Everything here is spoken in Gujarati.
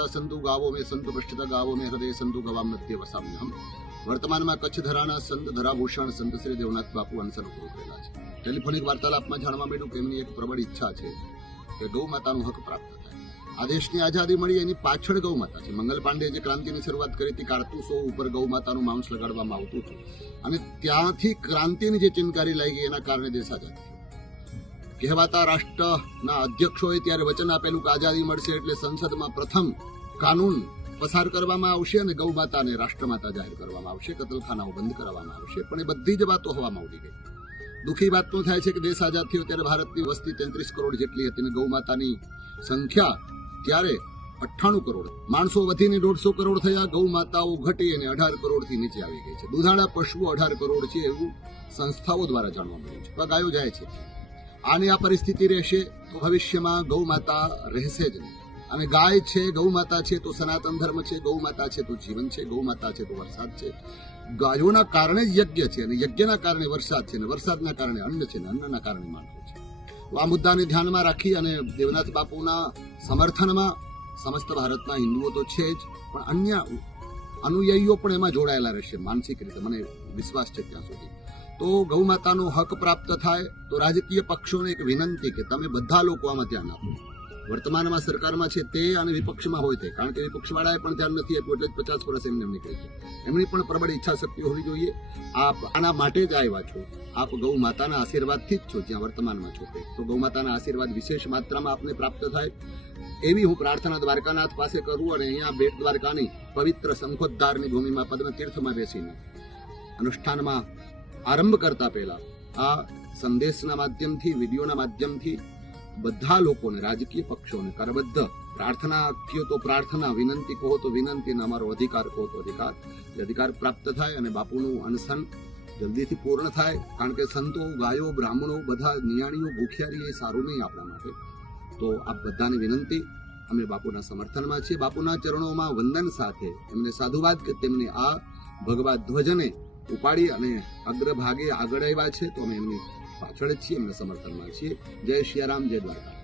વસતા સંતુ ગાવો મેં સંત પૃષ્ઠતા ગાવો મેં હૃદય સંતુ ગવા મધ્ય વસામ્યહમ. વર્તમાનમાં કચ્છ ધરાના સંત ધરાભૂષણ સંત શ્રી દેવનાથ બાપુ અનશન પૂરું કરેલા છે. ટેલિફોનિક વાર્તાલાપમાં જાણવા મળ્યું કે એમની એક પ્રબળ ઈચ્છા છે કે ગૌ માતાનું હક પ્રાપ્ત થાય. આ દેશની આઝાદી મળી એની પાછળ ગૌ માતા છે. મંગલ પાંડે જે ક્રાંતિની શરૂઆત કરી હતી, કારતૂસો ઉપર ગૌ માતાનું માંસ લગાડવામાં આવતું હતું અને ત્યાંથી ક્રાંતિની જે ચિનકારી લાગી એના કારણે દેશ આઝાદ થયો. કહેવાતા રાષ્ટ્રના અધ્યક્ષોએ ત્યારે વચન આપેલું કે આઝાદી મળશે એટલે સંસદમાં પ્રથમ કાનૂન પસાર કરવામાં આવશે અને ગૌ માતાને રાષ્ટ્રમાતા જાહેર કરવામાં આવશે, કતલખાનાઓ બંધ કરવામાં આવશે. પણ એ બધી જ વાતો હવામાં ઉડી ગઈ. દુઃખી વાત તો થાય છે કે દેશ આઝાદ થયો ત્યારે ભારતની વસ્તી 33 કરોડ જેટલી હતી અને ગૌ માતાની સંખ્યા ત્યારે 98 કરોડ. માણસો વધીને 150 કરોડ થયા, ગૌ માતાઓ ઘટી અને 18 કરોડથી નીચે આવી ગઈ છે. દૂધાળા પશુઓ 18 કરોડ છે એવું સંસ્થાઓ દ્વારા જાણવા મળ્યું છે. ગાયો જાય છે. આની આ પરિસ્થિતિ રહેશે તો ભવિષ્યમાં ગૌ માતા રહેશે જ નહીં. અને ગાય છે, ગૌ માતા છે તો સનાતન ધર્મ છે, ગૌ માતા છે તો જીવન છે, ગૌ માતા છે તો વરસાદ છે. ગાયોના કારણે જ યજ્ઞ છે અને યજ્ઞના કારણે વરસાદ છે અને વરસાદના કારણે અન્ન છે અને અન્નના કારણે માનવ છે. તો આ મુદ્દાને ધ્યાનમાં રાખી અને દેવનાથ બાપુના સમર્થનમાં સમસ્ત ભારતના હિન્દુઓ તો છે જ, પણ અન્ય અનુયાયીઓ પણ એમાં જોડાયેલા રહેશે માનસિક રીતે, મને વિશ્વાસ છે ત્યાં સુધી. તો ગૌ માતાનો હક પ્રાપ્ત થાય તો રાજકીય પક્ષોને એક વિનંતી કે તમે બધા લોકો આમાં ધ્યાન આપો. વર્તમાનમાં સરકારમાં છે તે અને વિપક્ષમાં હોય તે, કારણ કે વિપક્ષવાળાએ પણ ધ્યાન નથી આપ્યું એટલે જ 50 વર્ષ એમને નીકળી ગયા. એમની પણ પ્રબળ ઈચ્છા શક્તિ હોવી જોઈએ. આપ આના માટે જ આવ્યા છો. આપ ગૌ માતાના આશીર્વાદથી જ છો જ્યાં વર્તમાનમાં છો તે. તો ગૌ માતાના આશીર્વાદ વિશેષ માત્રામાં આપને પ્રાપ્ત થાય એવી હું પ્રાર્થના દ્વારકાનાથ પાસે કરું. અને અહીંયા બેટ દ્વારકાની પવિત્ર શંખોદ્ધારની ભૂમિમાં પદ્મતીર્થમાં બેસીને અનુષ્ઠાનમાં આરંભ કરતા પહેલા આ સંદેશના માધ્યમથી, વિડીયોના માધ્યમથી બધા લોકોને, રાજકીય પક્ષોને કરબદ્ધ પ્રાર્થના કહો તો પ્રાર્થના, વિનંતી કહો તો વિનંતી, અને અમારો અધિકાર કહો તો અધિકાર, એ અધિકાર પ્રાપ્ત થાય અને બાપુનું અનશન જલ્દીથી પૂર્ણ થાય. કારણ કે સંતો, ગાયો, બ્રાહ્મણો, બધા નિયાણીઓ, ભૂખ્યારી એ સારું નહીં આપણા માટે. તો આ બધાને વિનંતી, અમે બાપુના સમર્થનમાં છીએ. બાપુના ચરણોમાં વંદન સાથે એમને સાધુવાદ કે તેમને આ ભગવા ધ્વજને ઉપાડી અને અગ્રભાગે આગળ આવ્યા છે તો અમે એમની પાછળ જ છીએ, એમના સમર્થનમાં છીએ. જય સિયારામ, જય દ્વારકા.